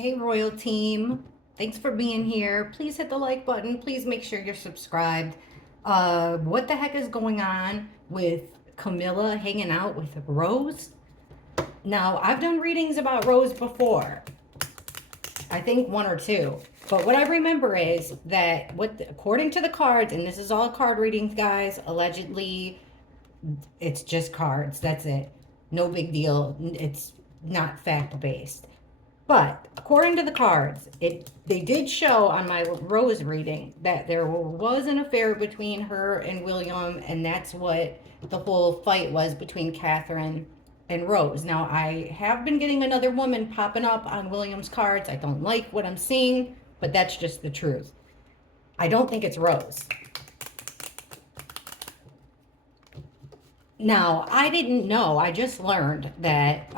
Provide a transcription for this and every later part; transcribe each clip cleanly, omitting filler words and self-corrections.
Hey, Royal Team. Thanks for being here. Please hit the like button. Please make sure you're subscribed. What the heck is going on with Camilla hanging out with Rose? Now, I've done readings about Rose before. I think one or two. But what I remember is that according to the cards, and this is all card readings, guys, allegedly it's just cards. That's it. No big deal. It's not fact based. But according to the cards, they did show on my Rose reading that there was an affair between her and William, and that's what the whole fight was between Catherine and Rose. Now, I have been getting another woman popping up on William's cards. I don't like what I'm seeing, but that's just the truth. I don't think it's Rose. Now, I didn't know. I just learned that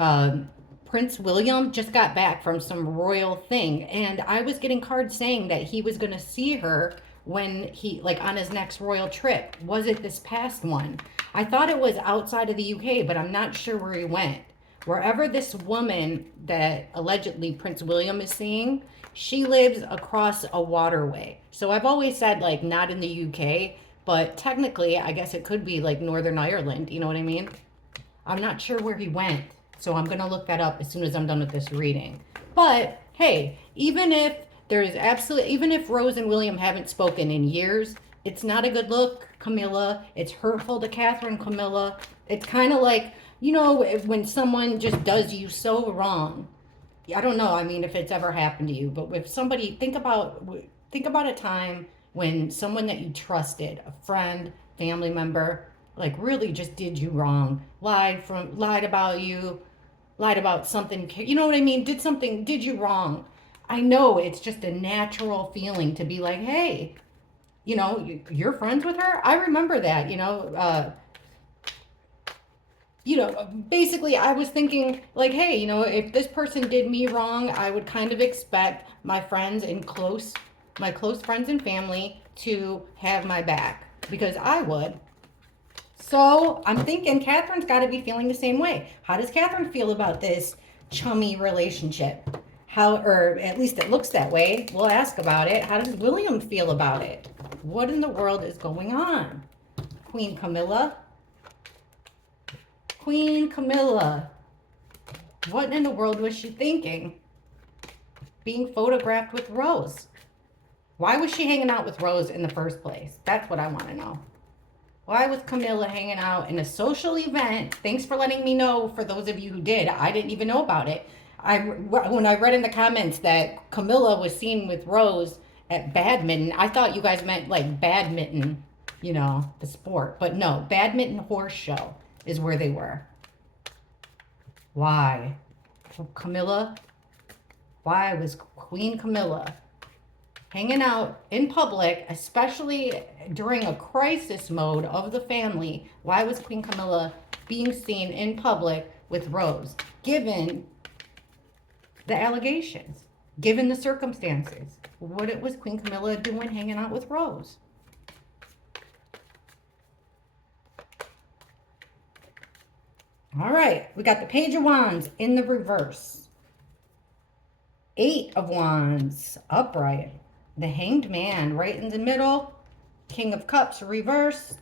Prince William just got back from some royal thing, and I was getting cards saying that he was going to see her when like on his next royal trip. Was it this past one? I thought it was outside of the UK, but I'm not sure where he went. Wherever this woman that allegedly Prince William is seeing, she lives across a waterway. So I've always said, like, not in the UK, but technically, I guess it could be like Northern Ireland. You know what I mean? I'm not sure where he went. So I'm going to look that up as soon as I'm done with this reading. But hey, even if Rose and William haven't spoken in years, it's not a good look, Camilla. It's hurtful to Catherine, Camilla. It's kind of like, when someone just does you so wrong. I don't know. I mean, if it's ever happened to you, but if somebody, think about a time when someone that you trusted, a friend, family member, like really just did you wrong, lied about you, lied about something, you know what I mean? Did you wrong. I know it's just a natural feeling to be like, hey, you're friends with her. I remember that, basically I was thinking like, hey, if this person did me wrong, I would kind of expect my close friends and family to have my back because I would. So I'm thinking Catherine's got to be feeling the same way. How does Catherine feel about this chummy relationship? Or at least it looks that way. We'll ask about it. How does William feel about it? What in the world is going on? Queen Camilla? Queen Camilla. What in the world was she thinking? Being photographed with Rose. Why was she hanging out with Rose in the first place? That's what I want to know. Why was Camilla hanging out in a social event? Thanks for letting me know. For those of you who did, I didn't even know about it. When I read in the comments that Camilla was seen with Rose at badminton, I thought you guys meant like badminton, the sport. But no, badminton horse show is where they were. Why? Camilla? Why was Queen Camilla hanging out in public, especially during a crisis mode of the family? Why was Queen Camilla being seen in public with Rose, given the allegations, given the circumstances? What was Queen Camilla doing hanging out with Rose? All right, we got the Page of Wands in the reverse. 8 of Wands upright. The Hanged Man right in the middle. King of Cups reversed.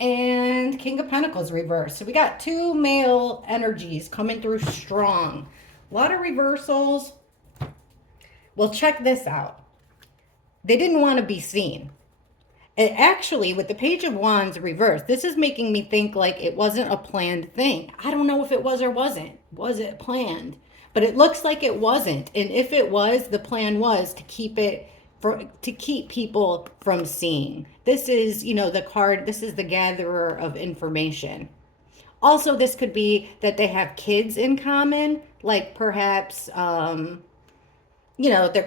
And King of Pentacles reversed. So we got 2 male energies coming through strong. A lot of reversals. Well, check this out. They didn't want to be seen. And actually, with the Page of Wands reversed, this is making me think like it wasn't a planned thing. I don't know if it was or wasn't. Was it planned? But it looks like it wasn't. And if it was, the plan was to keep people from seeing. This is, the card, this is the gatherer of information. Also, this could be that they have kids in common, like perhaps, their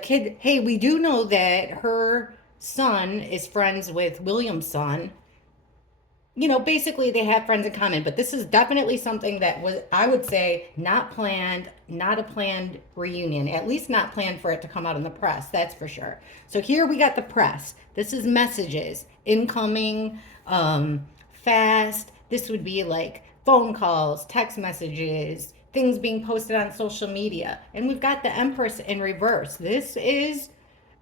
kid. Hey, we do know that her son is friends with William's son. Basically they have friends in common, but this is definitely something that was, I would say, not planned, not a planned reunion, at least not planned for it to come out in the press. That's for sure. So here we got the press. This is messages, incoming, fast. This would be like phone calls, text messages, things being posted on social media. And we've got the Empress in reverse.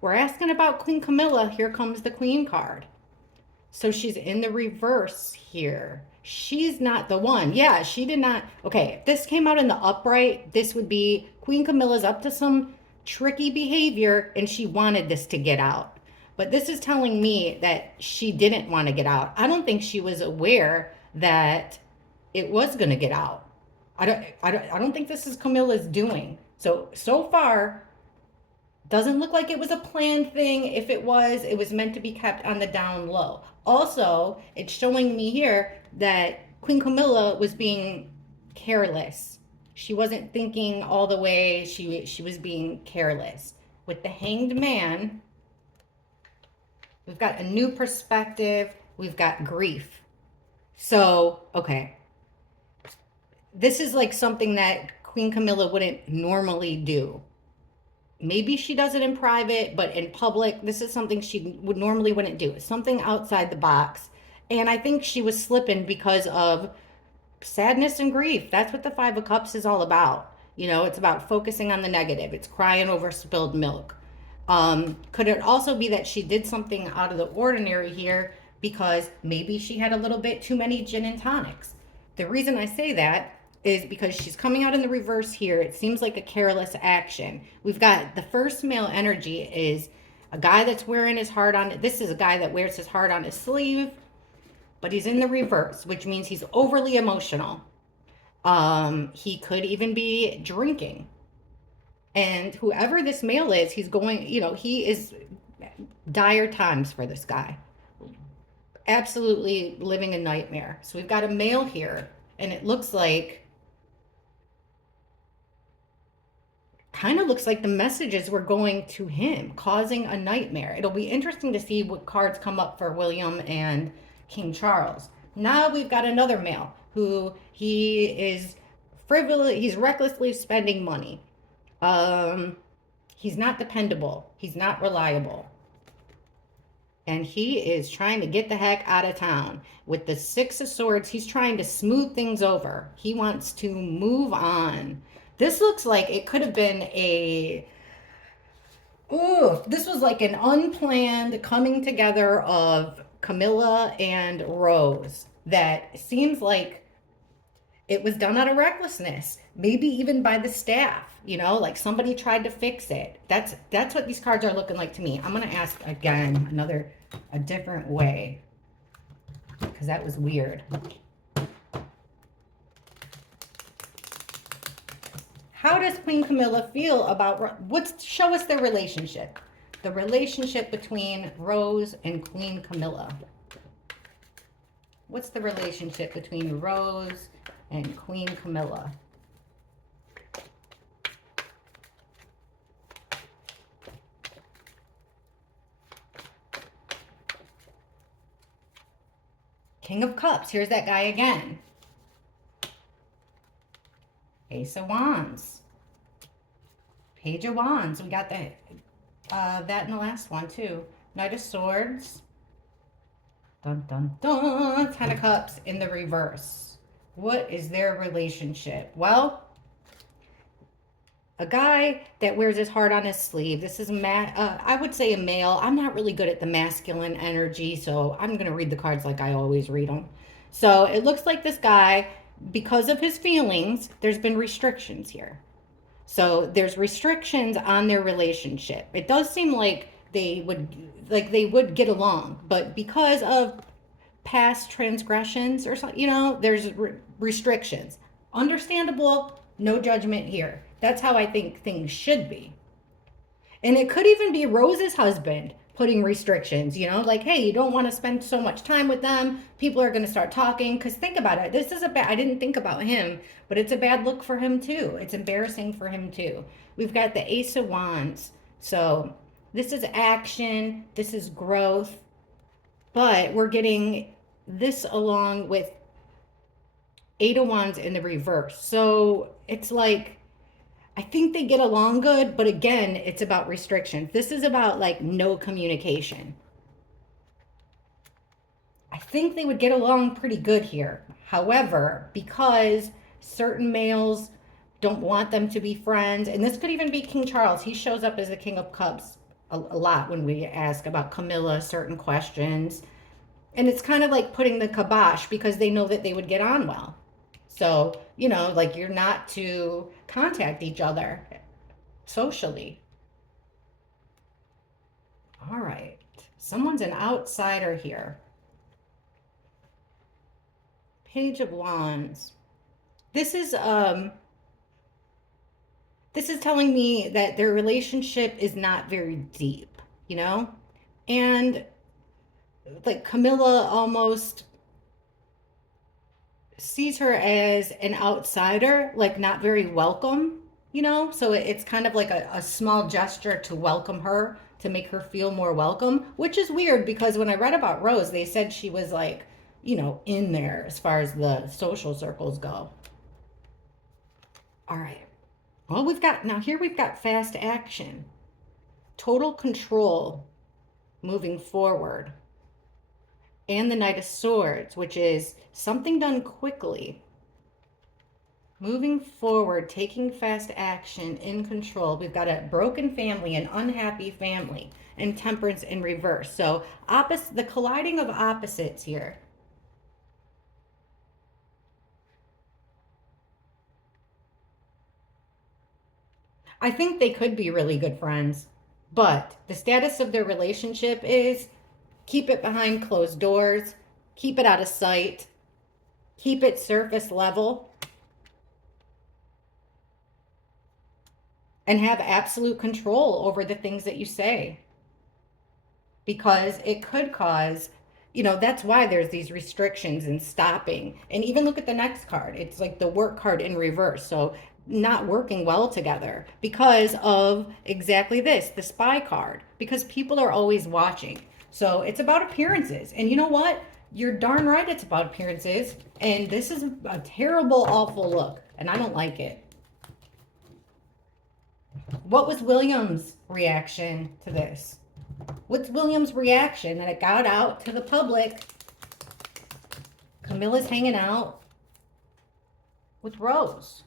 We're asking about Queen Camilla. Here comes the Queen card. So she's in the reverse here. She's not the one. Yeah, she did not. Okay, if this came out in the upright, this would be Queen Camilla's up to some tricky behavior and she wanted this to get out. But this is telling me that she didn't want to get out. I don't think she was aware that it was going to get out. I don't think this is Camilla's doing. So far, doesn't look like it was a planned thing. If it was meant to be kept on the down low. Also, it's showing me here that Queen Camilla was being careless. She wasn't thinking all the way. She was being careless. With the Hanged Man, we've got a new perspective. We've got grief. So, okay. This is like something that Queen Camilla wouldn't normally do. Maybe she does it in private, but in public, this is something she would normally wouldn't do. It's something outside the box. And I think she was slipping because of sadness and grief. That's what the Five of Cups is all about. You know, it's about focusing on the negative. It's crying over spilled milk. Could it also be that she did something out of the ordinary here because maybe she had a little bit too many gin and tonics? The reason I say that is because she's coming out in the reverse here. It seems like a careless action. We've got the first male energy is a guy that's wearing his heart on. This is a guy that wears his heart on his sleeve, but he's in the reverse, which means he's overly emotional. He could even be drinking. And whoever this male is, he's going, he is dire times for this guy. Absolutely living a nightmare. So we've got a male here, and it looks like kind of looks like the messages were going to him, causing a nightmare. It'll be interesting to see what cards come up for William and King Charles. Now we've got another male who he is frivolous, he's recklessly spending money. He's not dependable. He's not reliable. And he is trying to get the heck out of town. With the Six of Swords, he's trying to smooth things over. He wants to move on. This looks like it could have been this was like an unplanned coming together of Camilla and Rose that seems like it was done out of recklessness, maybe even by the staff, like somebody tried to fix it. That's what these cards are looking like to me. I'm going to ask again a different way because that was weird. How does Queen Camilla feel about show us their relationship? The relationship between Rose and Queen Camilla. What's the relationship between Rose and Queen Camilla? King of Cups. Here's that guy again. Ace of Wands. Page of Wands. We got that in the last one too. Knight of Swords. Dun, dun, dun. Ten of Cups in the reverse. What is their relationship? Well, a guy that wears his heart on his sleeve. This is, I would say a male. I'm not really good at the masculine energy, so I'm going to read the cards like I always read them. So it looks like this guy, because of his feelings, there's been restrictions here. So there's restrictions on their relationship. It does seem like they would get along, but because of past transgressions or something, there's restrictions. Understandable, no judgment here. That's how I think things should be. And it could even be Rose's husband putting restrictions, like, hey, you don't want to spend so much time with them. People are going to start talking. Because think about it. This is I didn't think about him, but it's a bad look for him too. It's embarrassing for him too. We've got the Ace of Wands. So this is action. This is growth. But we're getting this along with Eight of Wands in the reverse. So it's like, I think they get along good, but again, it's about restrictions. This is about like no communication. I think they would get along pretty good here. However, because certain males don't want them to be friends. And this could even be King Charles. He shows up as the King of Cups a lot when we ask about Camilla certain questions. And it's kind of like putting the kibosh because they know that they would get on well. So, like you're not to contact each other socially. All right. Someone's an outsider here. Page of Wands. This is telling me that their relationship is not very deep, And like Camilla almost sees her as an outsider, like not very welcome, So it's kind of like a small gesture to welcome her, to make her feel more welcome, which is weird because when I read about Rose, they said she was like, in there as far as the social circles go. All right. Well, we've got fast action, total control moving forward, and the Knight of Swords, which is something done quickly. Moving forward, taking fast action, in control. We've got a broken family, an unhappy family, and Temperance in reverse. So the colliding of opposites here. I think they could be really good friends, but the status of their relationship is keep it behind closed doors, keep it out of sight, keep it surface level, and have absolute control over the things that you say. Because it could cause, that's why there's these restrictions and stopping. And even look at the next card. It's like the work card in reverse. So not working well together because of exactly this, the spy card, because people are always watching. So it's about appearances. And you know what? You're darn right it's about appearances. And this is a terrible, awful look. And I don't like it. What was William's reaction to this? What's William's reaction that it got out to the public? Camilla's hanging out with Rose.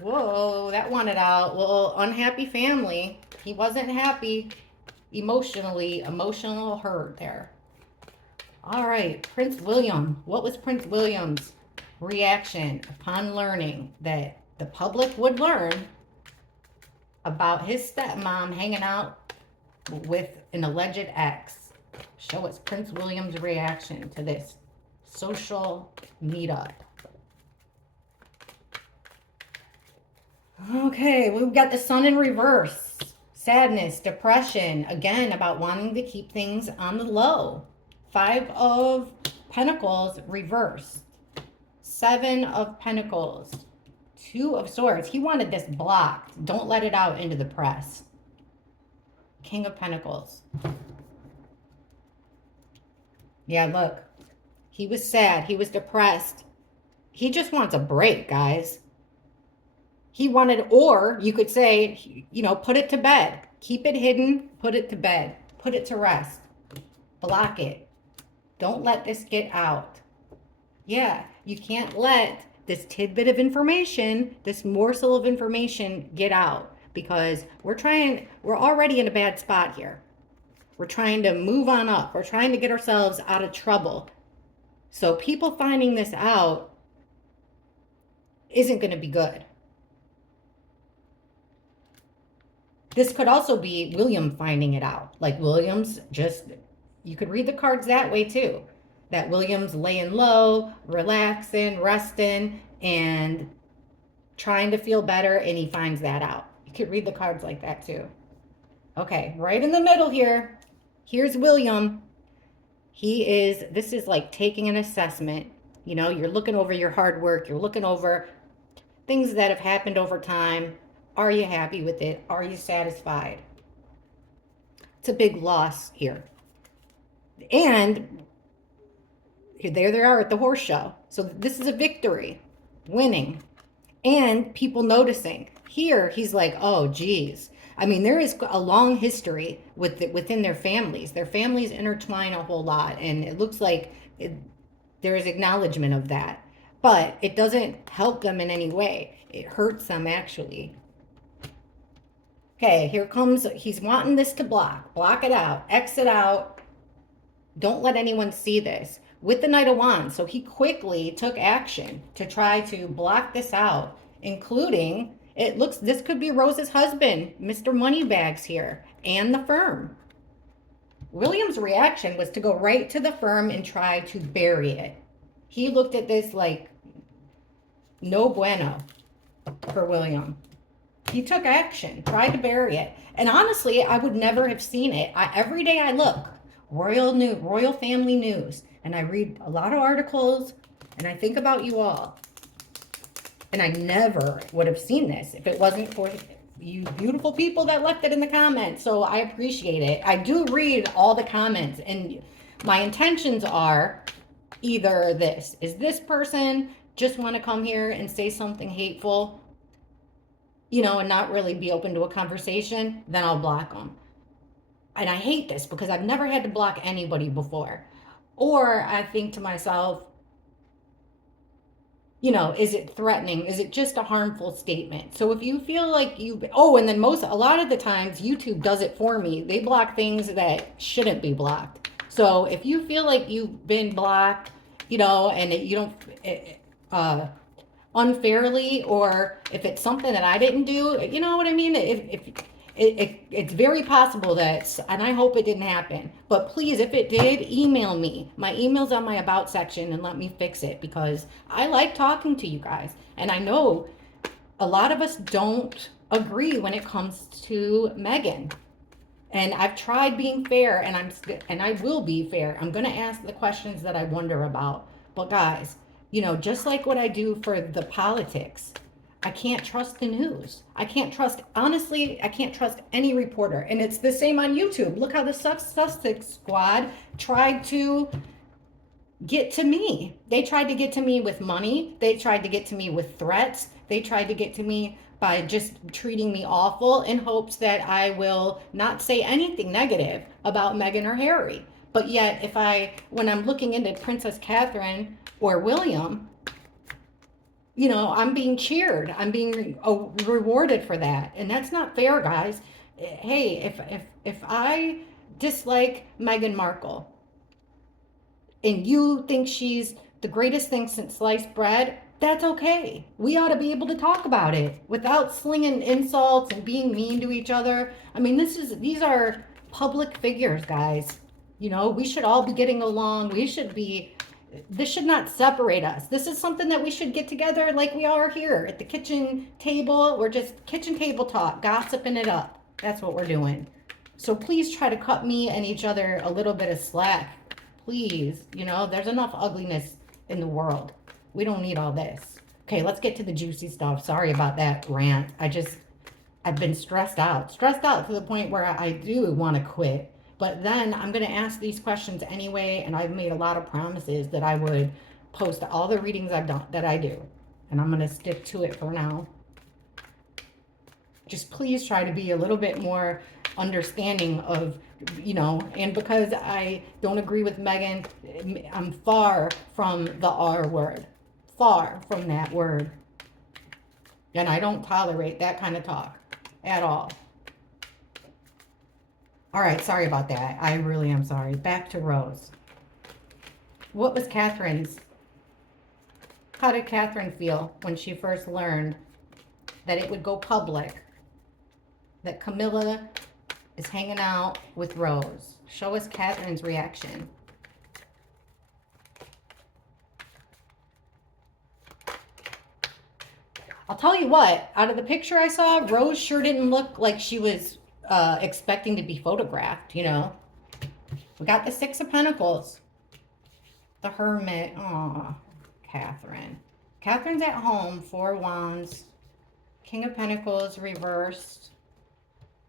Whoa, that wanted out. Well, unhappy family. He wasn't happy emotionally. Emotional hurt there. All right, Prince William. What was Prince William's reaction upon learning that the public would learn about his stepmom hanging out with an alleged ex? Show us Prince William's reaction to this social meetup. Okay, we've got the Sun in reverse. Sadness, depression, again, about wanting to keep things on the low. 5 of Pentacles reversed. 7 of Pentacles. 2 of Swords. He wanted this blocked. Don't let it out into the press. King of Pentacles. Yeah, look. He was sad. He was depressed. He just wants a break, guys. He wanted, or you could say, put it to bed. Keep it hidden. Put it to bed. Put it to rest. Block it. Don't let this get out. Yeah, you can't let this tidbit of information, this morsel of information get out because we're already in a bad spot here. We're trying to move on up. We're trying to get ourselves out of trouble. So people finding this out isn't going to be good. This could also be William finding it out. Like William's you could read the cards that way too. That William's laying low, relaxing, resting, and trying to feel better, and he finds that out. You could read the cards like that too. Okay, right in the middle here. Here's William. This is like taking an assessment. You're looking over your hard work. You're looking over things that have happened over time. Are you happy with it? Are you satisfied? It's a big loss here. And there they are at the horse show. So this is a victory, winning, and people noticing. Here, he's like, oh, geez. I mean, there is a long history within their families. Their families intertwine a whole lot, and it looks like there is acknowledgement of that. but it doesn't help them in any way. It hurts them actually. Okay, here comes, he's wanting this to block it out, exit out. Don't let anyone see this with the Knight of Wands. So he quickly took action to try to block this out, including, it looks, this could be Rose's husband, Mr. Moneybags here, and the firm. William's reaction was to go right to the firm and try to bury it. He looked at this like no bueno for William. He took action, tried to bury it. And honestly, I would never have seen it. Every day I look, royal family news, and I read a lot of articles, and I think about you all. And I never would have seen this if it wasn't for you beautiful people that left it in the comments. So I appreciate it. I do read all the comments, and my intentions are either this, is this person just want to come here and say something hateful, you know, and not really be open to a conversation, then I'll block them. And I hate this because I've never had to block anybody before. Or I think to myself, you know, is it threatening? Is it just a harmful statement? So if you feel like and then a lot of the times YouTube does it for me. They block things that shouldn't be blocked. So if you feel like you've been blocked, you know, and you don't, unfairly, or if it's something that I didn't do, you know what I mean? It's very possible that, and I hope it didn't happen, but please, if it did, email me. My email's on my about section and let me fix it, because I like talking to you guys. And I know a lot of us don't agree when it comes to Meghan. And I've tried being fair, and I will be fair. I'm going to ask the questions that I wonder about. But guys, you know, just like what I do for the politics, I can't trust the news. Honestly, I can't trust any reporter. And it's the same on YouTube. Look how the Sussex squad tried to get to me. They tried to get to me with money. They tried to get to me with threats. They tried to get to me by just treating me awful in hopes that I will not say anything negative about Meghan or Harry. But yet, when I'm looking into Princess Catherine or William, you know, I'm being cheered. I'm being rewarded for that. And that's not fair, guys. Hey, if I dislike Meghan Markle and you think she's the greatest thing since sliced bread, that's okay. We ought to be able to talk about it without slinging insults and being mean to each other. I mean, these are public figures, guys. You know, we should all be getting along. This should not separate us. This is something that we should get together like we are here at the kitchen table. We're just kitchen table talk, gossiping it up. That's what we're doing. So please try to cut me and each other a little bit of slack. Please, you know, there's enough ugliness in the world. We don't need all this. Okay, let's get to the juicy stuff. Sorry about that rant. I've been stressed out to the point where I do want to quit. But then I'm going to ask these questions anyway, and I've made a lot of promises that I would post all the readings that I do. And I'm going to stick to it for now. Just please try to be a little bit more understanding of, you know, and because I don't agree with Meghan, I'm far from the R word. Far from that word. And I don't tolerate that kind of talk at all. All right, sorry about that. I really am sorry. Back to Rose. What was how did Catherine feel when she first learned that it would go public, that Camilla is hanging out with Rose? Show us Catherine's reaction. I'll tell you what, out of the picture I saw, Rose sure didn't look like she was expecting to be photographed, you know. We got the Six of Pentacles. The Hermit. Aw, Catherine. Catherine's at home. Four Wands. King of Pentacles reversed.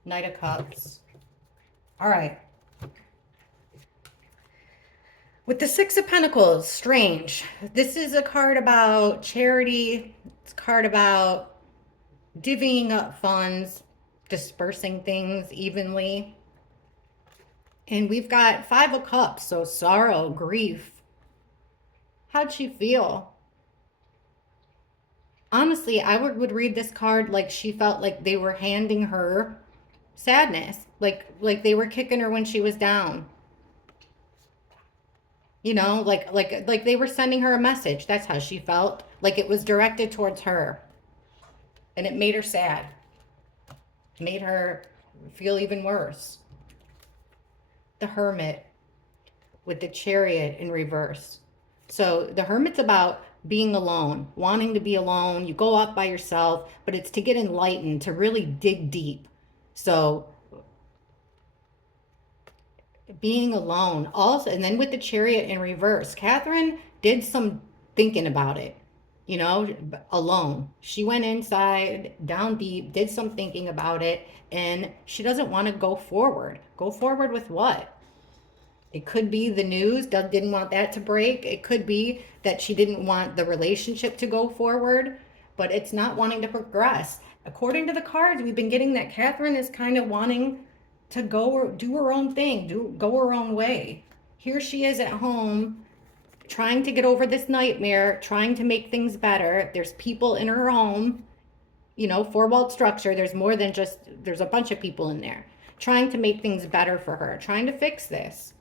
Knight of Cups. All right. With the Six of Pentacles, strange. This is a card about charity. It's a card about divvying up funds, dispersing things evenly. And we've got Five of Cups, so sorrow, grief. How'd she feel? Honestly, I would read this card like she felt like they were handing her sadness, like they were kicking her when she was down. Like they were sending her a message. That's how she felt. Like it was directed towards her, and it made her sad. Made her feel even worse. The Hermit with the Chariot in reverse. So the Hermit's about being alone, wanting to be alone. You go off by yourself, but it's to get enlightened, to really dig deep. So being alone also, and then with the Chariot in reverse, Catherine did some thinking about it, alone. She went inside, down deep, did some thinking about it, and she doesn't want to go forward. Go forward with what? It could be the news. Doug didn't want that to break. It could be that she didn't want the relationship to go forward, but it's not wanting to progress. According to the cards, we've been getting that Catherine is kind of wanting to go or do her own thing, go her own way. Here she is at home trying to get over this nightmare, trying to make things better. There's people in her home, four-walled structure. There's a bunch of people in there trying to make things better for her, trying to fix this.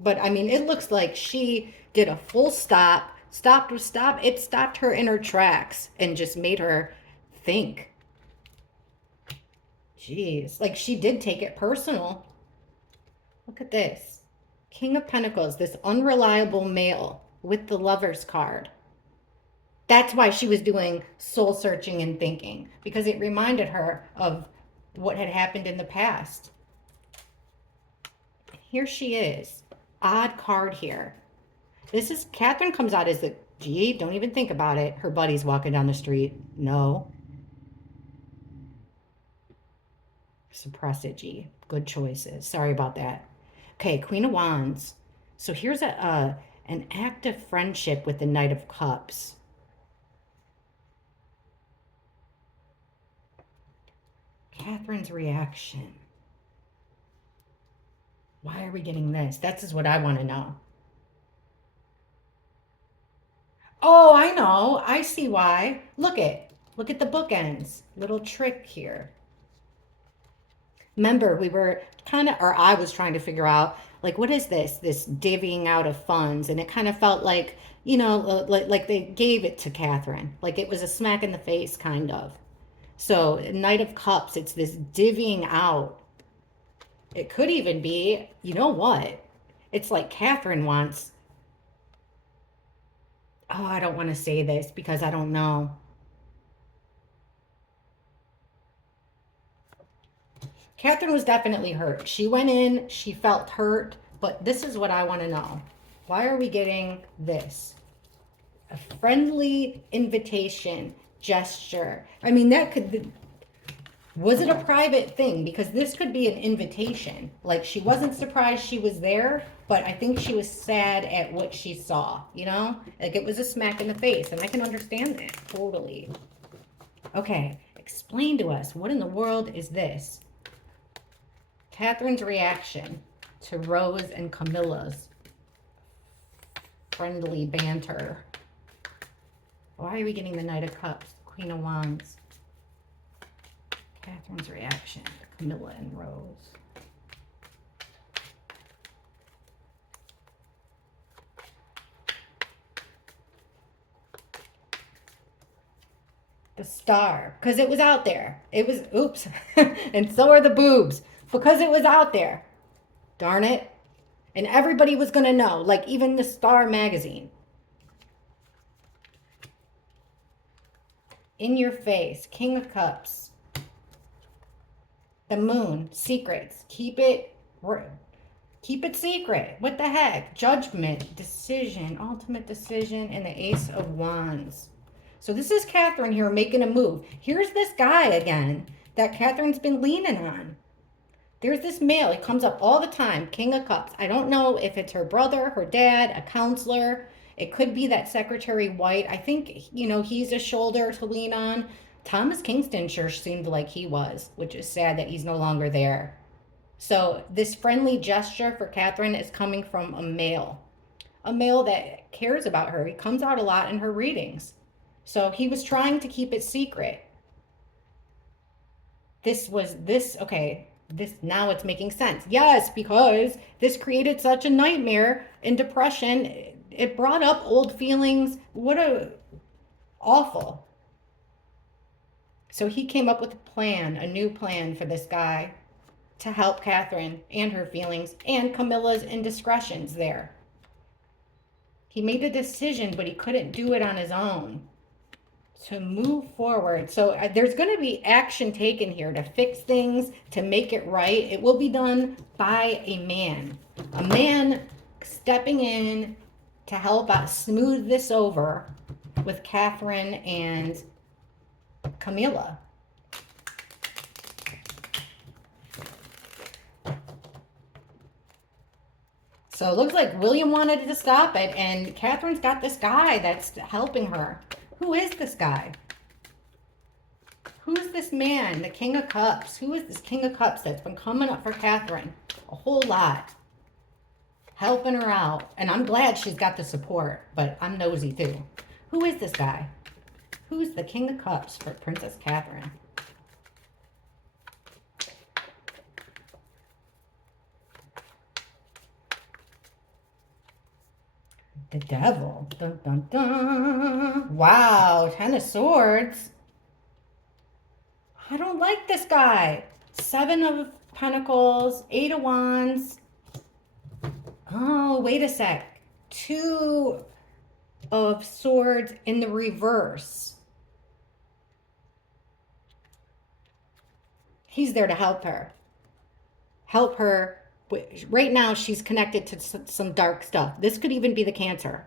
But I mean, it looks like she did a full stop, it stopped her in her tracks and just made her think. Jeez, like she did take it personal. Look at this. King of Pentacles, this unreliable male with the Lover's card. That's why she was doing soul searching and thinking, because it reminded her of what had happened in the past. Here she is. Odd card here. Catherine comes out as the, gee, don't even think about it. Her buddy's walking down the street. No. Suppress it, G. Good choices. Sorry about that. Okay, Queen of Wands. So here's an active friendship with the Knight of Cups. Catherine's reaction. Why are we getting this? That's what I want to know. Oh, I know. I see why. Look at the bookends. Little trick here. Remember, we were I was trying to figure out, like, what is this divvying out of funds? And it kind of felt like, like they gave it to Catherine. Like it was a smack in the face, kind of. So, Knight of Cups, it's this divvying out. It could even be, you know what? It's like Catherine wants, oh, I don't want to say this because I don't know. Catherine was definitely hurt. She went in, she felt hurt, but this is what I want to know. Why are we getting this? A friendly invitation gesture. I mean, was it a private thing? Because this could be an invitation. Like she wasn't surprised she was there, but I think she was sad at what she saw, Like it was a smack in the face, and I can understand that totally. Okay, explain to us, what in the world is this? Catherine's reaction to Rose and Camilla's friendly banter. Why are we getting the Knight of Cups, Queen of Wands? Catherine's reaction to Camilla and Rose. The Star, because it was out there. It was, oops, and so are the boobs, because it was out there. Darn it. And everybody was going to know, like even the Star magazine. In your face, King of Cups. The Moon, secrets. Keep it secret. What the heck? Judgment, decision, ultimate decision, and the Ace of Wands. So this is Catherine here making a move. Here's this guy again that Catherine's been leaning on. There's this male. He comes up all the time. King of Cups. I don't know if it's her brother, her dad, a counselor. It could be that Secretary White. I think, he's a shoulder to lean on. Thomas Kingston sure seemed like he was, which is sad that he's no longer there. So this friendly gesture for Catherine is coming from a male that cares about her. He comes out a lot in her readings. So he was trying to keep it secret. Okay, this now it's making sense. Yes, because this created such a nightmare and depression. It brought up old feelings. What a awful. So he came up with a plan, a new plan for this guy to help Catherine and her feelings and Camilla's indiscretions there. He made a decision, but he couldn't do it on his own to move forward. So there's going to be action taken here to fix things, to make it right. It will be done by a man stepping in to help out smooth this over with Catherine and Camilla. So it looks like William wanted to stop it, and Catherine's got this guy that's helping her. Who is this guy? Who's this man, the King of Cups? Who is this King of Cups that's been coming up for Catherine? A whole lot. Helping her out. And I'm glad she's got the support, but I'm nosy too. Who is this guy? Who's the King of Cups for Princess Catherine? The devil. Dun, dun, dun. Wow, 10 of Swords. I don't like this guy. 7 of Pentacles, 8 of Wands. Oh, wait a sec. 2 of Swords in the reverse. He's there to help her. Help her. Right now, she's connected to some dark stuff. This could even be the Cancer,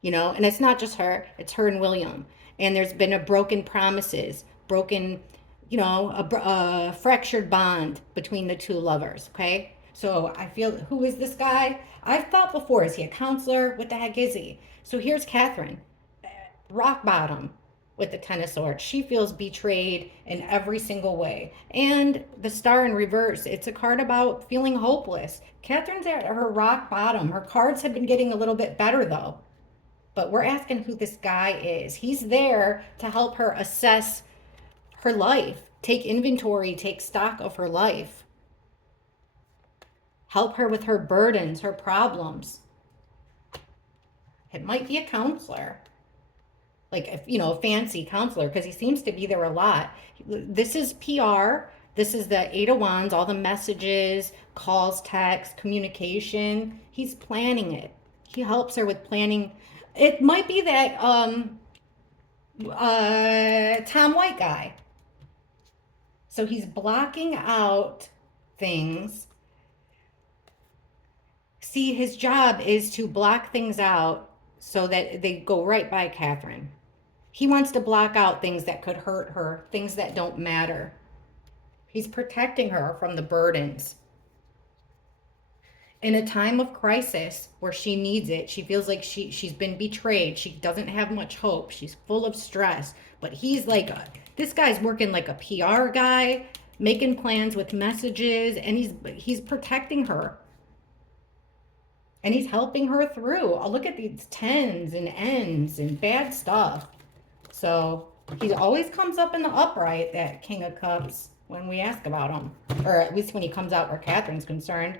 you know, and it's not just her, it's her and William. And there's been a broken promises, broken, you know, a fractured bond between the two lovers, okay? So I feel, who is this guy? I've thought before, is he a counselor? What the heck is he? So here's Catherine, rock bottom with the 10 of Swords. She feels betrayed in every single way. And the Star in reverse, it's a card about feeling hopeless. Catherine's at her rock bottom. Her cards have been getting a little bit better though. But we're asking who this guy is. He's there to help her assess her life, take inventory, take stock of her life. Help her with her burdens, her problems. It might be a counselor. Like, if, you know, a fancy counselor, because he seems to be there a lot. This is PR. This is the 8 of Wands, all the messages, calls, texts, communication. He's planning it. He helps her with planning. It might be that Tom White guy. So he's blocking out things. See, his job is to block things out so that they go right by Catherine. He wants to block out things that could hurt her, things that don't matter. He's protecting her from the burdens. In a time of crisis where she needs it, she feels like she's been betrayed. She doesn't have much hope. She's full of stress. But he's like, this guy's working like a PR guy, making plans with messages, and he's protecting her. And he's helping her through. Oh, look at these 10s and ends and bad stuff. So he always comes up in the upright, that King of Cups, when we ask about him. Or at least when he comes out where Catherine's concerned.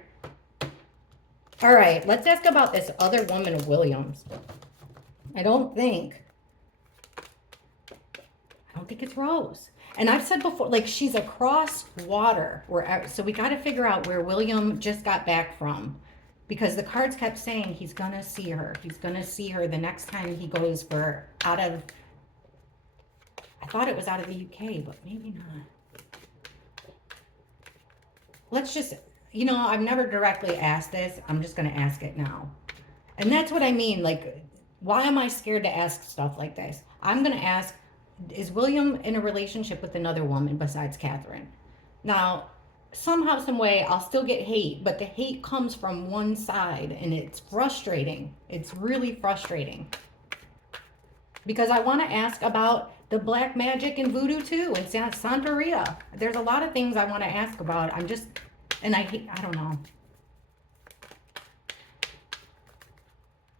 All right, let's ask about this other woman of Williams. I don't think it's Rose. And I've said before, like, she's across water. So we got to figure out where William just got back from. Because the cards kept saying he's going to see her. He's going to see her the next time he goes for out of... I thought it was out of the UK, but maybe not. Let's just... You know, I've never directly asked this. I'm just going to ask it now. And that's what I mean. Like, why am I scared to ask stuff like this? I'm going to ask, is William in a relationship with another woman besides Catherine? Now... somehow, some way, I'll still get hate, but the hate comes from one side, and it's frustrating. It's really frustrating. Because I want to ask about the black magic and voodoo too, and Santeria. There's a lot of things I want to ask about. I don't know.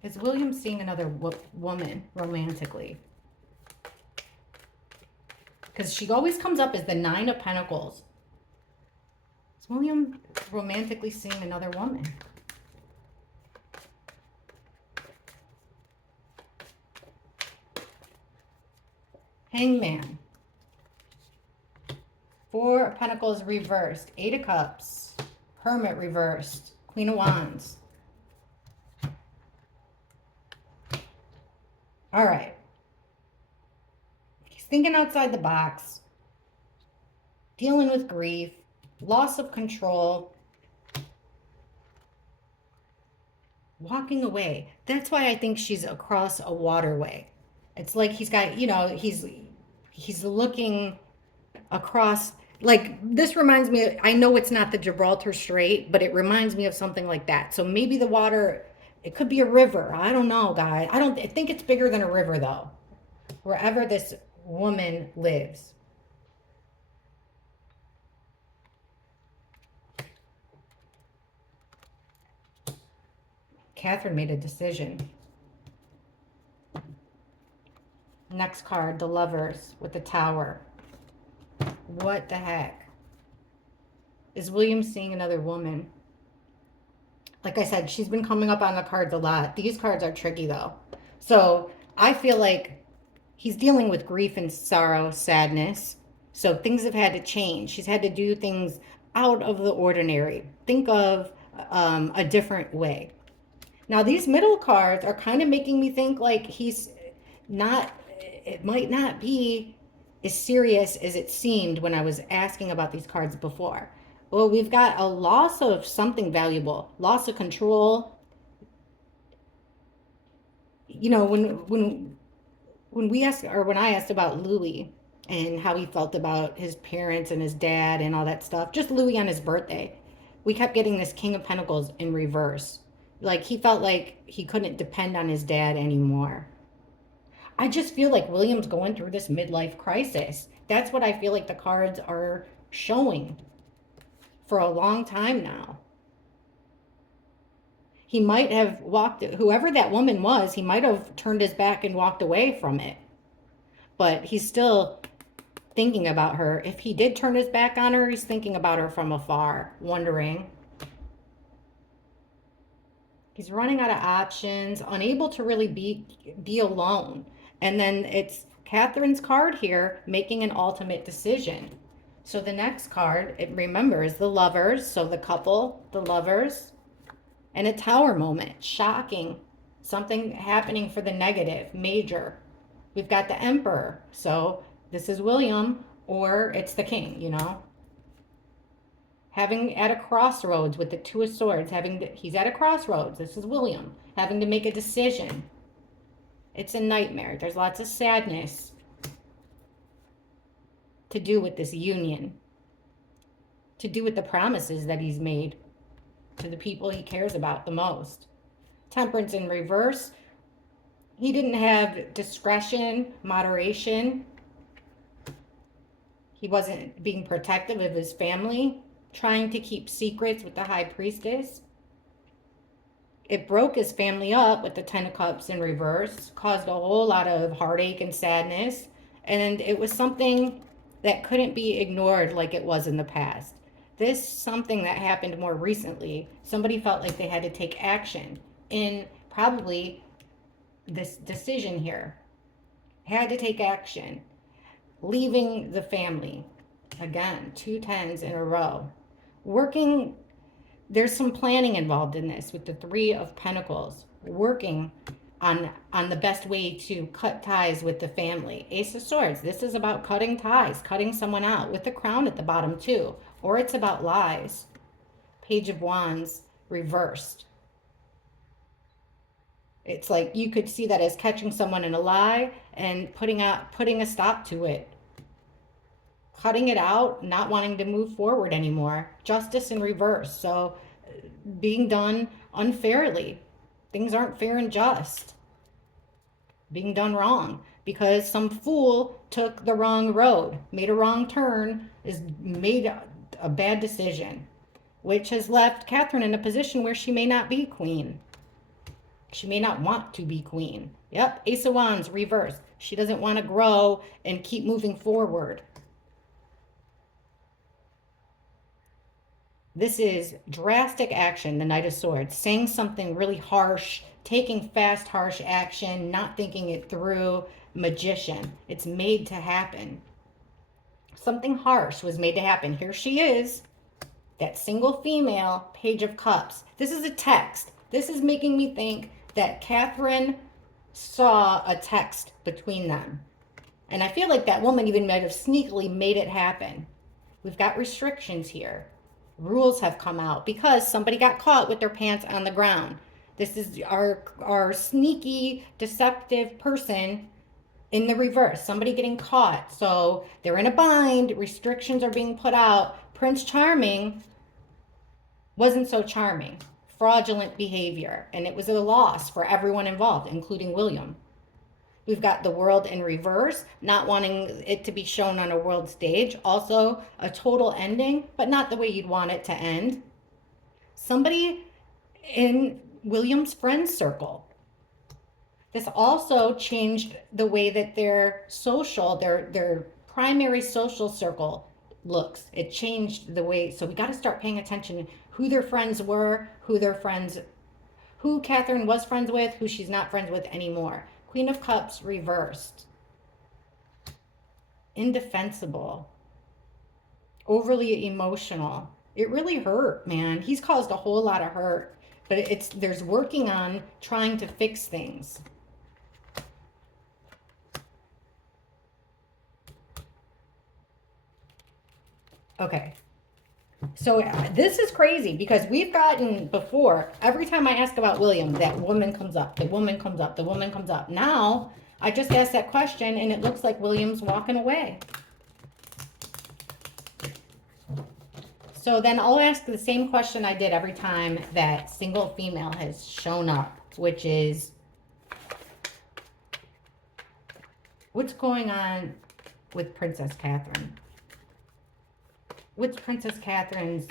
Is William seeing another woman romantically? Because she always comes up as the Nine of Pentacles. Is William romantically seeing another woman? Hangman. Four of Pentacles reversed. Eight of Cups. Hermit reversed. Queen of Wands. All right. He's thinking outside the box. Dealing with grief. Loss of control. Walking away. That's why I think she's across a waterway. It's like he's got, you know, he's looking across. Like, this reminds me, I know it's not the Gibraltar Strait, but it reminds me of something like that. So maybe the water, it could be a river. I don't know, guys. I think it's bigger than a river, though. Wherever this woman lives. Catherine made a decision. Next card, the Lovers with the Tower. What the heck? Is William seeing another woman? Like I said, she's been coming up on the cards a lot. These cards are tricky, though. So I feel like he's dealing with grief and sorrow, sadness. So things have had to change. She's had to do things out of the ordinary. Think of a different way. Now, these middle cards are kind of making me think like he's not, it might not be as serious as it seemed when I was asking about these cards before. Well, we've got a loss of something valuable, loss of control. You know, when we asked, or when I asked about Louis and how he felt about his parents and his dad and all that stuff, just Louis on his birthday, we kept getting this King of Pentacles in reverse. Like, he felt like he couldn't depend on his dad anymore. I just feel like William's going through this midlife crisis. That's what I feel like the cards are showing for a long time now. He might have walked, whoever that woman was, he might have turned his back and walked away from it. But he's still thinking about her. If he did turn his back on her, he's thinking about her from afar, wondering. He's running out of options, unable to really be alone. And then it's Catherine's card here, making an ultimate decision. So the next card, it remembers the Lovers. So the couple, the Lovers, and a Tower moment. Shocking. Something happening for the negative, major. We've got the Emperor. So this is William, or it's the King, you know. Having at a crossroads with the Two of Swords. He's at a crossroads. This is William. Having to make a decision. It's a nightmare. There's lots of sadness to do with this union. To do with the promises that he's made to the people he cares about the most. Temperance in reverse. He didn't have discretion, moderation. He wasn't being protective of his family. Trying to keep secrets with the High Priestess. It broke his family up with the Ten of Cups in reverse, caused a whole lot of heartache and sadness, and it was something that couldn't be ignored like it was in the past. This something that happened more recently. Somebody felt like they had to take action in probably this decision here. Had to take action. Leaving the family. Again, 2 tens in a row. Working, there's some planning involved in this with the Three of Pentacles. Working on the best way to cut ties with the family. Ace of Swords, this is about cutting ties, cutting someone out with the Crown at the bottom too. Or it's about lies. Page of Wands, reversed. It's like you could see that as catching someone in a lie and putting a stop to it. Cutting it out, not wanting to move forward anymore. Justice in reverse. So being done unfairly. Things aren't fair and just. Being done wrong because some fool took the wrong road, made a wrong turn, made a bad decision, which has left Catherine in a position where she may not be queen. She may not want to be queen. Yep, Ace of Wands, reverse. She doesn't want to grow and keep moving forward. This is drastic action, the Knight of Swords, saying something really harsh, taking fast, harsh action, not thinking it through. Magician. It's made to happen. Something harsh was made to happen. Here she is, that single female, Page of Cups. This is a text. This is making me think that Catherine saw a text between them. And I feel like that woman even might have sneakily made it happen. We've got restrictions here. Rules have come out because somebody got caught with their pants on the ground. This is our sneaky, deceptive person in the reverse. Somebody getting caught. So they're in a bind. Restrictions are being put out. Prince Charming wasn't so charming. Fraudulent behavior. And it was a loss for everyone involved, including William. We've got the world in reverse, not wanting it to be shown on a world stage. Also, a total ending, but not the way you'd want it to end. Somebody in William's friend circle. This also changed the way that their primary social circle looks. It changed the way, so we got to start paying attention who their friends were, who Catherine was friends with, who she's not friends with anymore. Queen of Cups reversed. Indefensible. Overly emotional. It really hurt, man. He's caused a whole lot of hurt, but there's working on trying to fix things. Okay. So this is crazy because we've gotten before, every time I ask about William, that woman comes up, the woman comes up, the woman comes up. Now, I just asked that question and it looks like William's walking away. So then I'll ask the same question I did every time that single female has shown up, which is, what's going on with Princess Catherine? What's Princess Catherine's?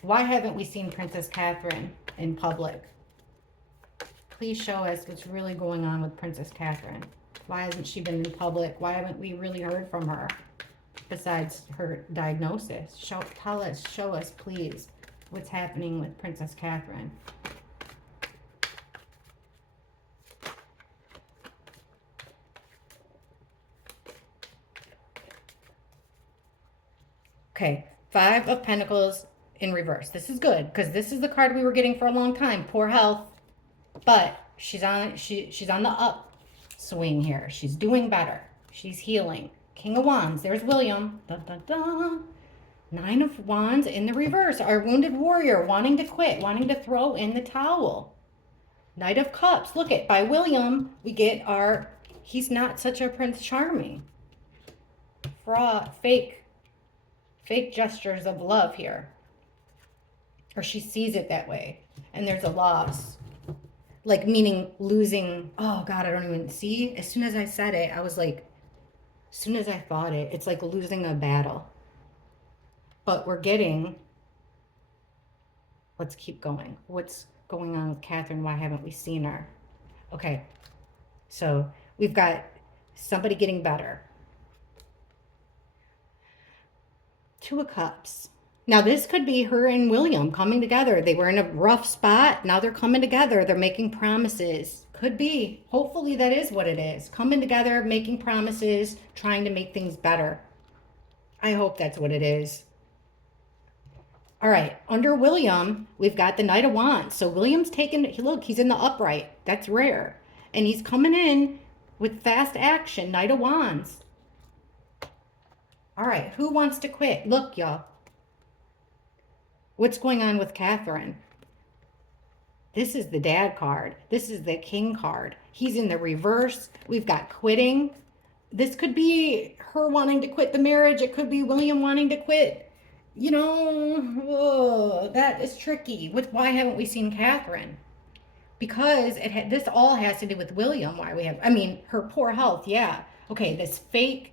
Why haven't we seen Princess Catherine in public? Please show us what's really going on with Princess Catherine. Why hasn't she been in public? Why haven't we really heard from her besides her diagnosis? Tell us, show us, please, what's happening with Princess Catherine. Okay, Five of Pentacles in reverse. This is good because this is the card we were getting for a long time. Poor health, but she's on the upswing here. She's doing better. She's healing. King of Wands. There's William. Dun, dun, dun. Nine of Wands in the reverse. Our wounded warrior wanting to quit, wanting to throw in the towel. Knight of Cups. Look at, by William, we get he's not such a Prince Charming. Fraud, fake gestures of love here. Or she sees it that way. And there's a loss. Like, meaning losing. Oh, God, I don't even see. As soon as I said it, I was like, as soon as I thought it, it's like losing a battle. But we're getting, let's keep going. What's going on with Catherine? Why haven't we seen her? Okay. So we've got somebody getting better. Two of Cups. Now this could be her and William coming together. They were in a rough spot. Now they're coming together. They're making promises. Could be. Hopefully that is what it is. Coming together, making promises, trying to make things better. I hope that's what it is. All right. Under William, we've got the Knight of Wands. So William's taking, look, he's in the upright. That's rare. And he's coming in with fast action. Knight of Wands. All right, who wants to quit? Look, y'all. What's going on with Catherine? This is the dad card. This is the king card. He's in the reverse. We've got quitting. This could be her wanting to quit the marriage. It could be William wanting to quit. You know, that is tricky. Why haven't we seen Catherine? Because this all has to do with William. Why we have, I mean, her poor health, yeah. Okay, this fake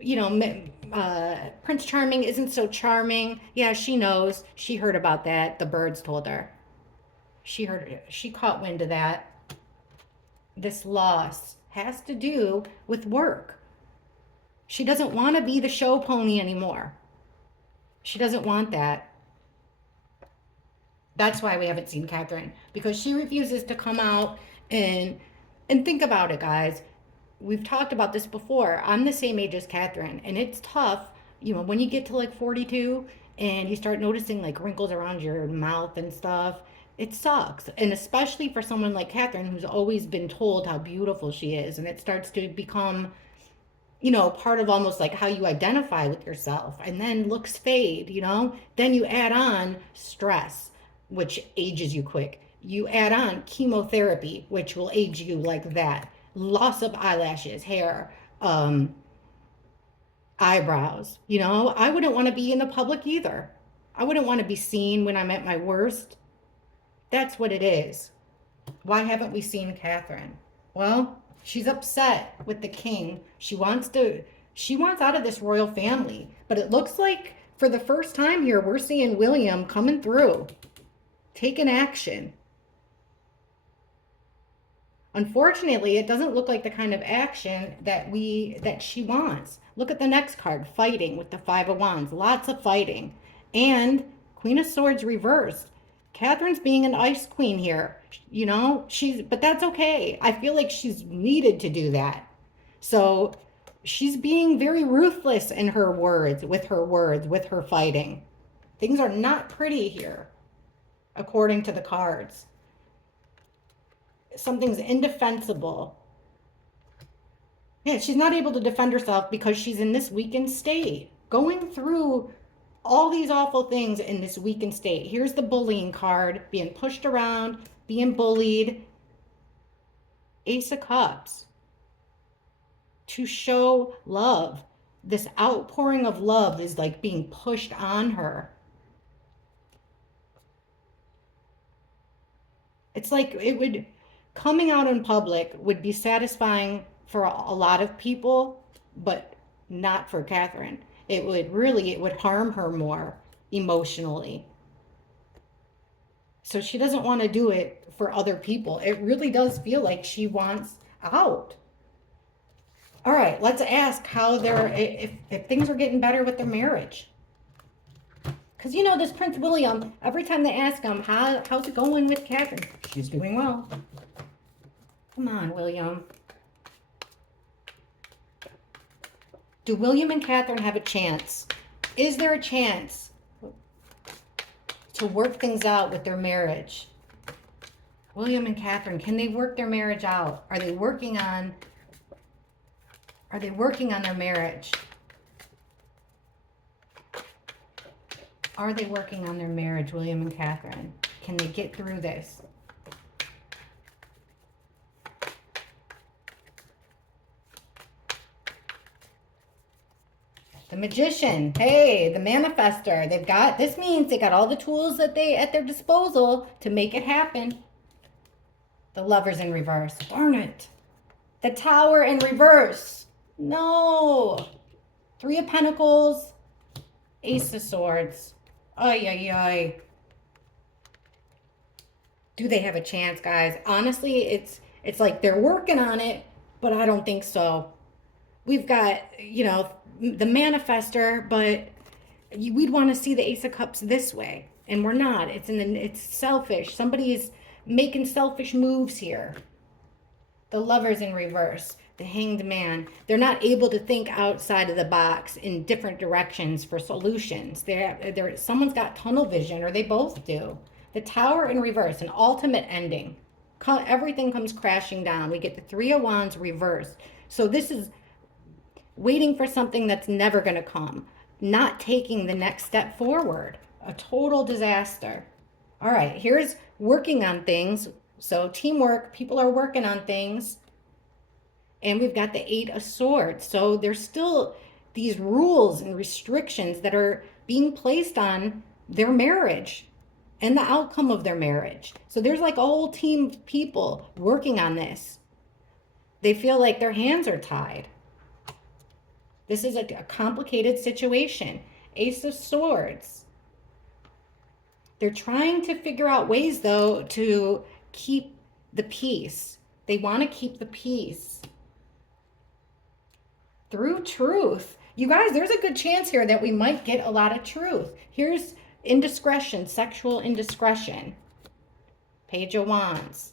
you know, Prince Charming isn't so charming. Yeah, she knows. She heard about that. The birds told her. She caught wind of that. This loss has to do with work. She doesn't want to be the show pony anymore. She doesn't want that. That's why we haven't seen Catherine, because she refuses to come out and think about it, guys. We've talked about this before. I'm the same age as Catherine, and it's tough, you know, when you get to like 42 and you start noticing like wrinkles around your mouth and stuff. It sucks. And especially for someone like Catherine, who's always been told how beautiful she is, and it starts to become, you know, part of almost like how you identify with yourself. And then looks fade, you know? Then you add on stress, which ages you quick. You add on chemotherapy, which will age you like that. Loss of eyelashes, hair, eyebrows. You know, I wouldn't want to be in the public either. I wouldn't want to be seen when I'm at my worst. That's what it is. Why haven't we seen Catherine? Well, she's upset with the king. She wants out of this royal family. But it looks like for the first time here, we're seeing William coming through, taking action. Unfortunately, it doesn't look like the kind of action that she wants. Look at the next card, fighting with the Five of Wands. Lots of fighting. And Queen of Swords reversed. Catherine's being an ice queen here. You know, but that's okay. I feel like she's needed to do that. So she's being very ruthless in her words, with her fighting. Things are not pretty here, according to the cards. Something's indefensible. Yeah, she's not able to defend herself because she's in this weakened state, going through all these awful things in this weakened state. Here's the bullying card, being pushed around, being bullied. Ace of Cups. To show love. This outpouring of love is like being pushed on her. It's like coming out in public would be satisfying for a lot of people, but not for Catherine. It would harm her more emotionally. So she doesn't want to do it for other people. It really does feel like she wants out. All right, let's ask if things are getting better with their marriage. Because you know, this Prince William, every time they ask him, how's it going with Catherine? She's doing well. Come on, William. Do William and Catherine have a chance? Is there a chance to work things out with their marriage? William and Catherine, can they work their marriage out? Are they working on their marriage? Are they working on their marriage, William and Catherine? Can they get through this? The Magician, hey, the Manifester. This means they got all the tools at their disposal to make it happen. The Lovers in reverse. Darn it. The Tower in reverse. No. Three of Pentacles. Ace of Swords. Ay, ay, ay. Do they have a chance, guys? Honestly, it's like they're working on it, but I don't think so. We've got, you know, the Manifester, but we'd want to see the Ace of Cups this way, and we're not. It's selfish. Somebody is making selfish moves here. The Lovers in reverse. The Hanged Man. They're not able to think outside of the box in different directions for solutions. Someone's got tunnel vision, or they both do. The Tower in reverse, an ultimate ending. Everything comes crashing down. We get the Three of Wands reversed. So this is waiting for something that's never going to come. Not taking the next step forward. A total disaster. All right, here's working on things. So teamwork, people are working on things. And we've got the Eight of Swords. So there's still these rules and restrictions that are being placed on their marriage and the outcome of their marriage. So there's like a whole team of people working on this. They feel like their hands are tied. This is a complicated situation. Ace of Swords. They're trying to figure out ways, though, to keep the peace. They want to keep the peace through truth. You guys, there's a good chance here that we might get a lot of truth. Here's indiscretion, sexual indiscretion. Page of Wands.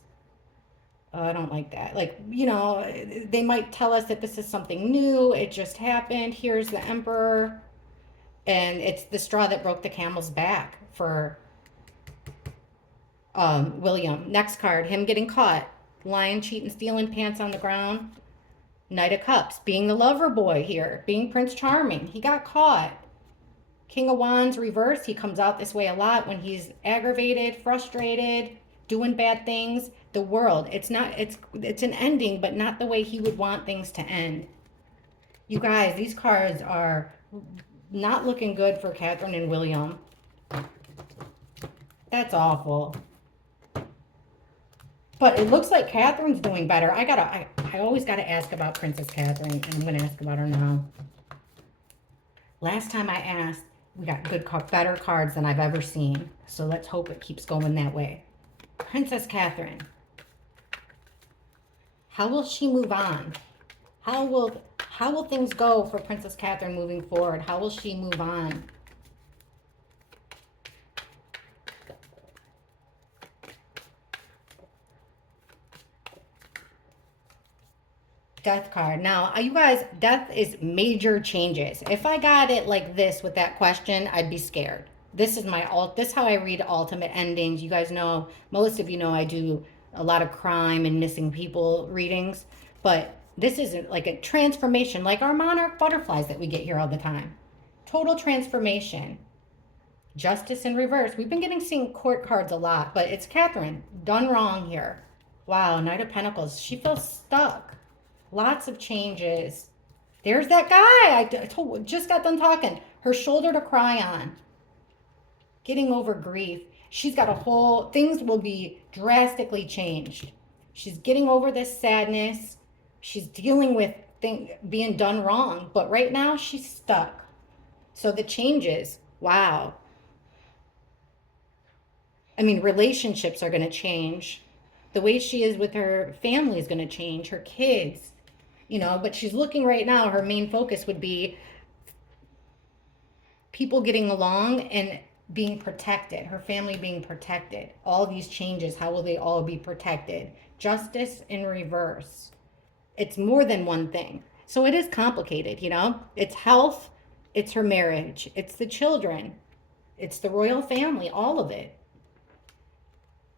Oh, I don't like that. Like, you know, they might tell us that this is something new. It just happened. Here's the Emperor. And it's the straw that broke the camel's back for William. Next card, him getting caught. Lying, cheating, stealing, pants on the ground. Knight of Cups, being the lover boy here, being Prince Charming. He got caught. King of Wands reverse. He comes out this way a lot when he's aggravated, frustrated, doing bad things. The World. It's an ending, but not the way he would want things to end. You guys, these cards are not looking good for Catherine and William. That's awful. But it looks like Catherine's doing better. I always gotta ask about Princess Catherine, and I'm gonna ask about her now. Last time I asked, we got better cards than I've ever seen. So let's hope it keeps going that way. Princess Catherine. How will she move on? How will things go for Princess Catherine moving forward? How will she move on? Death card. Now, you guys, death is major changes. If I got it like this with that question, I'd be scared. This is this is how I read ultimate endings. You guys know, most of you know I do a lot of crime and missing people readings, but this isn't like a transformation like our monarch butterflies that we get here all the time. Total transformation. Justice in reverse. We've been seeing court cards a lot, but it's Catherine done wrong here. Wow, Knight of Pentacles. She feels stuck. Lots of changes. There's that guy I just got done talking. Her shoulder to cry on. Getting over grief. She's got things will be drastically changed. She's getting over this sadness. She's dealing with being done wrong. But right now, she's stuck. So the changes, wow. I mean, relationships are going to change. The way she is with her family is going to change. Her kids. You know, but she's looking right now, her main focus would be people getting along and being protected, her family being protected. All these changes, how will they all be protected? Justice in reverse. It's more than one thing. So it is complicated, you know? It's health, it's her marriage, it's the children, it's the royal family, all of it.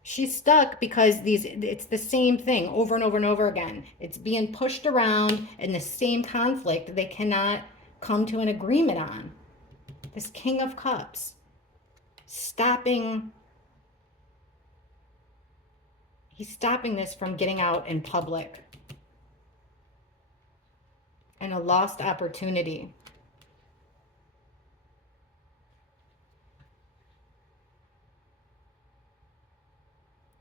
She's stuck because it's the same thing over and over and over again. It's being pushed around in the same conflict they cannot come to an agreement on. This King of Cups. He's stopping this from getting out in public. And a lost opportunity.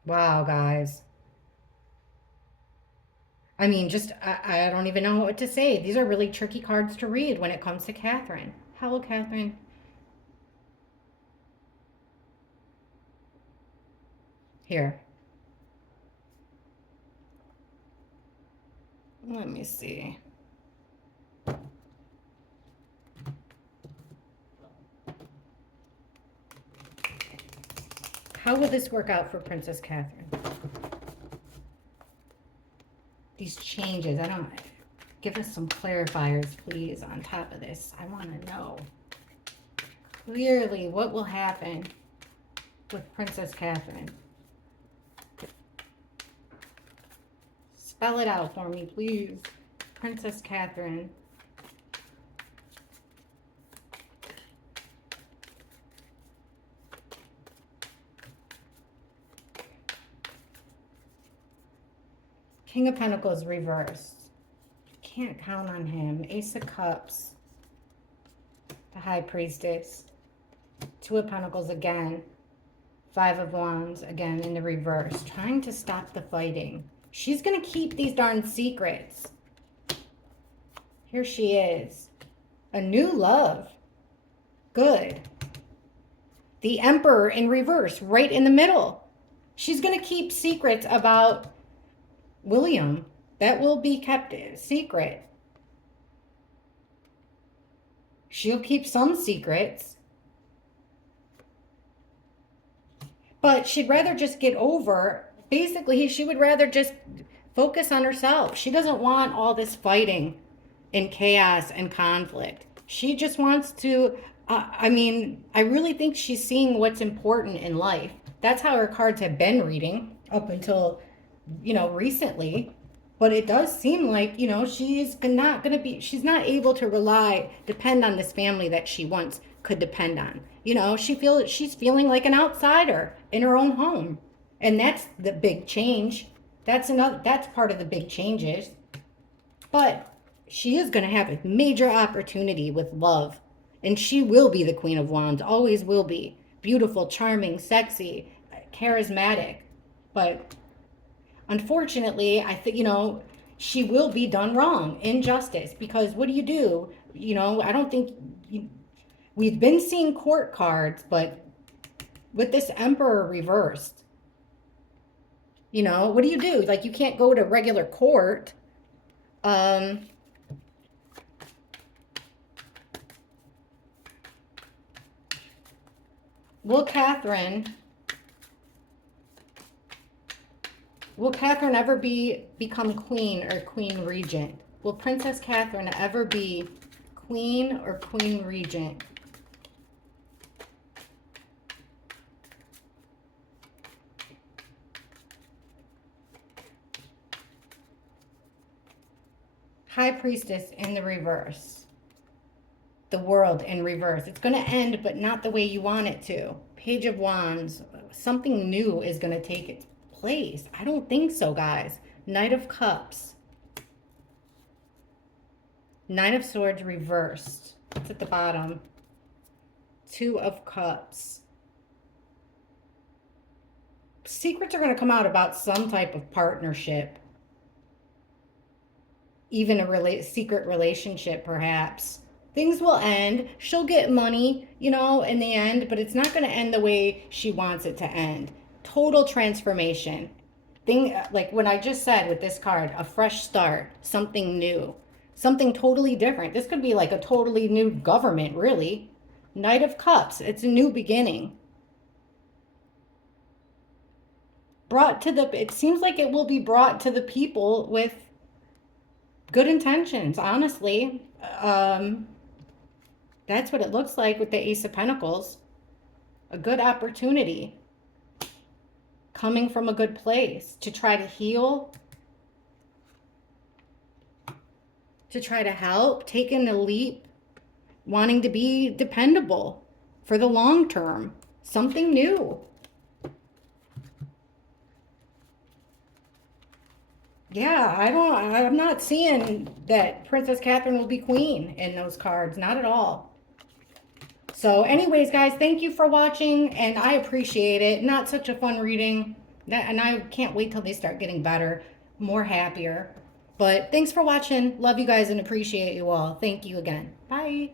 Wow, guys. I mean, I don't even know what to say. These are really tricky cards to read when it comes to Catherine. Hello, Catherine. Here. Let me see. How will this work out for Princess Catherine? These changes, give us some clarifiers, please, on top of this. I want to know clearly what will happen with Princess Catherine. Spell it out for me, please. Princess Catherine. King of Pentacles reversed. Can't count on him. Ace of Cups. The High Priestess. Two of Pentacles again. Five of Wands again in the reverse. Trying to stop the fighting. She's going to keep these darn secrets. Here she is. A new love. Good. The Emperor in reverse, right in the middle. She's going to keep secrets about William. That will be kept secret. She'll keep some secrets. But she'd rather just get over, basically, she would rather just focus on herself. She doesn't want all this fighting and chaos and conflict. She just wants to, I mean, I really think she's seeing what's important in life. That's how her cards have been reading up until, recently. But it does seem like, she's not going to be, she's not able to depend on this family that she once could depend on. She's feeling like an outsider in her own home. And that's the big change. That's part of the big changes. But she is going to have a major opportunity with love. And she will be the Queen of Wands, always will be. Beautiful, charming, sexy, charismatic. But unfortunately, I think, she will be done wrong, injustice. Because what do you do? I don't think we've been seeing court cards, but with this Emperor reversed, what do you do? Like, you can't go to regular court. Will Catherine ever become queen or queen regent? Will Princess Catherine ever be queen or queen regent? High Priestess in the reverse. The World in reverse. It's going to end, but not the way you want it to. Page of Wands. Something new is going to take its place. I don't think so, guys. Knight of Cups. Nine of Swords reversed. It's at the bottom. Two of Cups. Secrets are going to come out about some type of partnership. Even a secret relationship, perhaps. Things will end. She'll get money, in the end, but it's not going to end the way she wants it to end. Total transformation. Like what I just said with this card, a fresh start, something new, something totally different. This could be like a totally new government, really. Knight of Cups. It's a new beginning. It seems like it will be brought to the people with good intentions, honestly. That's what it looks like with the Ace of Pentacles. A good opportunity coming from a good place to try to heal, to try to help, taking a leap, wanting to be dependable for the long term. Something new. Yeah, I'm not seeing that Princess Catherine will be queen in those cards. Not at all. So anyways, guys, thank you for watching, and I appreciate it. Not such a fun reading, and I can't wait till they start getting better, more happier. But thanks for watching. Love you guys and appreciate you all. Thank you again. Bye.